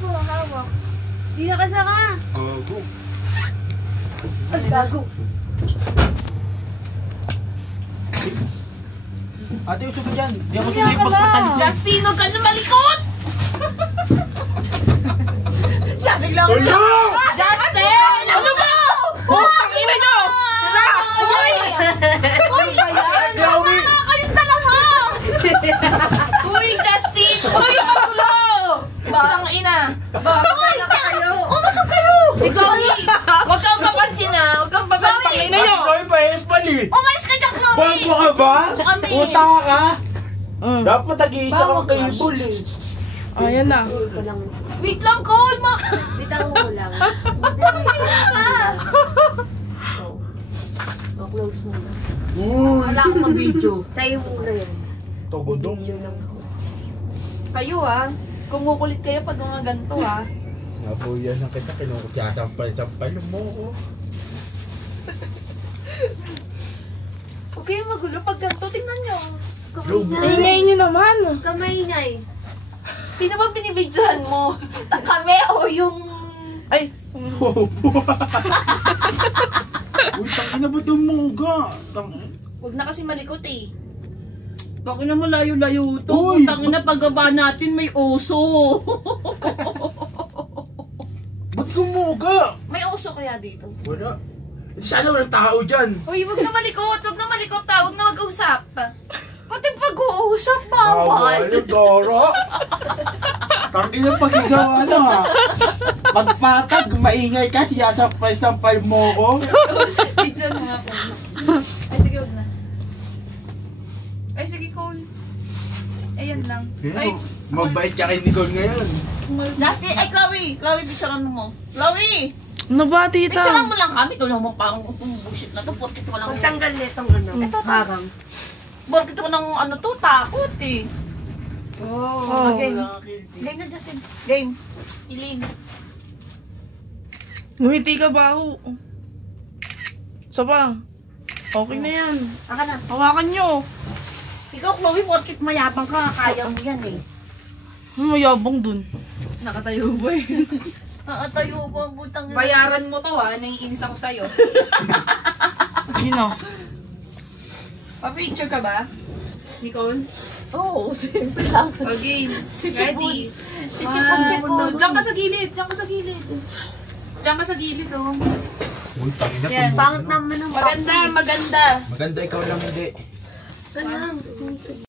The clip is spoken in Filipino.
mo, hawak. Hindi nakasaka. Gago. Ay, gago. Ate, usog ka dyan. Di ako sumili pagpatalikod. Justin, huwag ka na malikot! Sabi lang ako. Wala! Justin! Ano ba? Putang ina nyo! Uy! Uy ba yan? Tama kayong dalawa! Uy, Justin! Uy, magulo! Batang ina! Bakit na kayo? Umasok kayo! Ikaw, huwag kang papansin na! Huwag kang papansin! Putang ina nyo! Chloe pa eh, pali. Umalis ka dyan, Chloe! Bago ka ba? Kami. Utang ka? Dapat nag-iisa kang cable eh. Ayan na. Wait lang, Cole! Bitaw ko lang. Close mo na. Wala akong mag-video. Tayo muna yan. Togodong. Video lang ako. Kayo kumukulit kayo pag mga ganito Nabuyan na kita, kinukutyasampal-sampal mo ko. Huwag kayong magulo pag ganito, tingnan nyo. Ingay nyo naman. Kamay-ingay. Sino ba binibidyohan mo? Kami o yung... Ay. Uy, tangina ba itong mungga? Huwag na kasi malikot eh. Bakit naman layo-layo to? Uy! Putang ina, paggaba natin may oso. Ba't kumuga? May oso kaya dito? Wala. Sana walang tao dyan. Uy, huwag na malikot. Huwag na malikot huwag na mag-usap. Pati pag-uusap, bawal. Yung Doro. Tangina pag-igawa na ha. Pagpatag, maingay ka, siyasampal-sampal mo ko. Bidyohan mo nga po. Ay, sige, huwag na. Ay, sige, Cole. Ayan lang. Ay, small. Mabait ka kay Nicole ngayon. Small. Dusty, ay Chloe! Chloe, picturean mo. Chloe! Ano ba, tita? Picturean mo lang kami. Ito naman parang bullshit na to. Porkit ko lang. Pagtanggal nitong ano, Ito, ito. harang. Porkit ko ng ano to, takot eh. Oh. Okay. Game na, Justin. Game. Ilin. Ngumiti ka ba ako? Saba. Okay na yan. Aka na. Hawakan nyo. Ikaw, Chloe, porkit mayabang ka. Kaya mo yan eh. Mayabang dun. Nakatayo ba eh? Tayo ba ang butang ina? Bayaran mo to naiinis ako sa'yo. Sino? Pa-picture ka ba? Nicole? Oo, simple lang. Okay. Ready? Si Chipon. Diyan ka sa gilid. Diyan ka sa gilid. Diyan ka sa gilid Uy, tangina Yan. Pangit naman ang Maganda, maganda. Maganda ikaw lang hindi. Ganun.